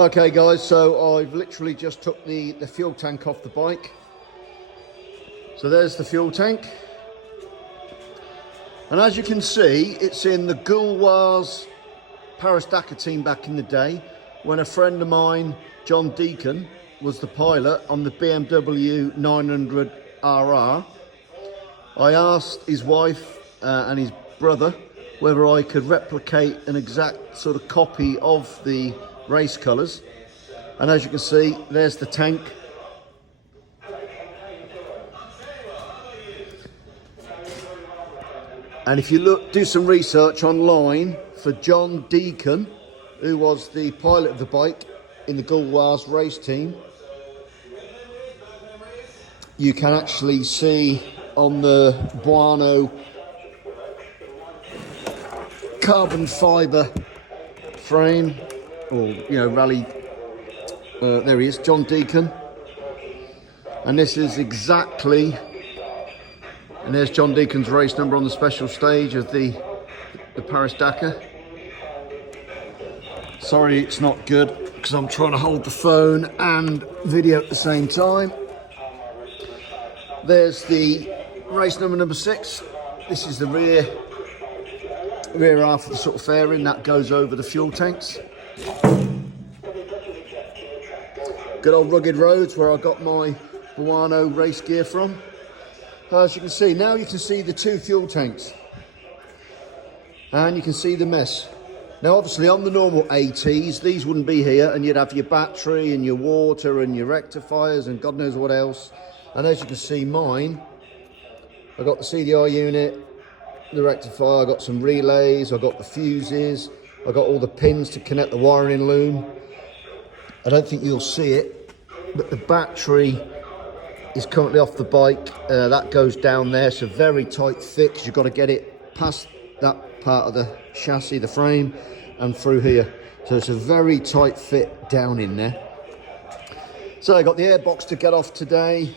Okay guys, so I've literally just took the fuel tank off the bike. So there's the fuel tank. And as you can see, it's in the Gulwars Paris-Dakar team back in the day, when a friend of mine, John Deacon, was the pilot on the BMW 900 RR. I asked his wife and his brother whether I could replicate an exact sort of copy of the race colours, and as you can see, there's the tank. And if you do some research online for John Deacon, who was the pilot of the bike in the Gulwars race team, you can actually see on the Buono carbon fibre frame, or rally, there he is, John Deacon. And this is exactly, and there's John Deacon's race number on the special stage of the Paris-Dakar. Sorry it's not good because I'm trying to hold the phone and video at the same time. There's the race number 6. This is the rear half of the sort of fairing that goes over the fuel tanks. Good old rugged roads where I got my Buono race gear from. As you can see, now you can see the 2 fuel tanks. And you can see the mess. Now obviously on the normal ATs, these wouldn't be here, and you'd have your battery and your water and your rectifiers and God knows what else. And as you can see, mine, I got the CDI unit, the rectifier, I got some relays, I got the fuses, I got all the pins to connect the wiring loom. I don't think you'll see it, but the battery is currently off the bike. That goes down there, so very tight fit, because you've got to get it past that part of the chassis, the frame, and through here. So it's a very tight fit down in there. So I got the airbox to get off today.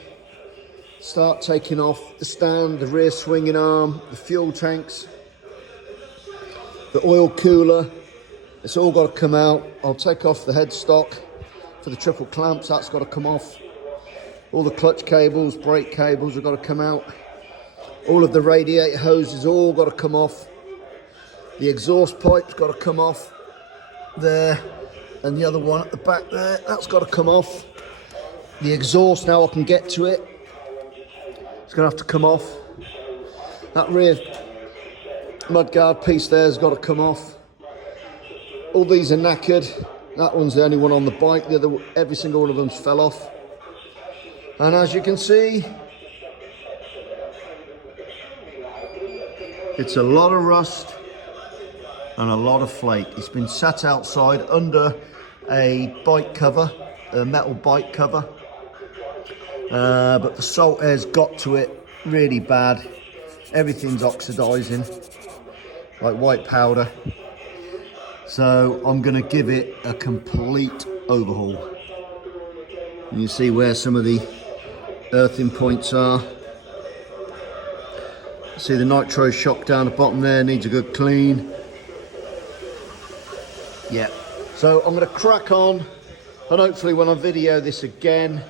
Start taking off the stand, the rear swinging arm, the fuel tanks, the oil cooler. It's all got to come out. I'll take off the headstock for the triple clamps. That's got to come off. All the clutch cables, brake cables have got to come out. All of the radiator hoses all got to come off. The exhaust pipe's got to come off there, and the other one at the back there, that's got to come off. The exhaust, now I can get to it, it's going to have to come off. That rear mudguard piece there has got to come off. All these are knackered. That one's the only one on the bike. The other, every single one of them's fell off. And as you can see, it's a lot of rust and a lot of flake. It's been sat outside under a bike cover, a metal bike cover. But the salt air's got to it really bad. Everything's oxidizing like white powder. So I'm going to give it a complete overhaul. And you see where some of the earthing points are. See the nitro shock down the bottom there, needs a good clean. Yeah. So I'm going to crack on, and hopefully when I video this again,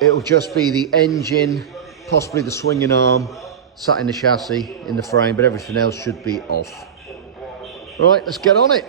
it'll just be the engine, possibly the swinging arm, sat in the chassis, in the frame, but everything else should be off. Right, let's get on it.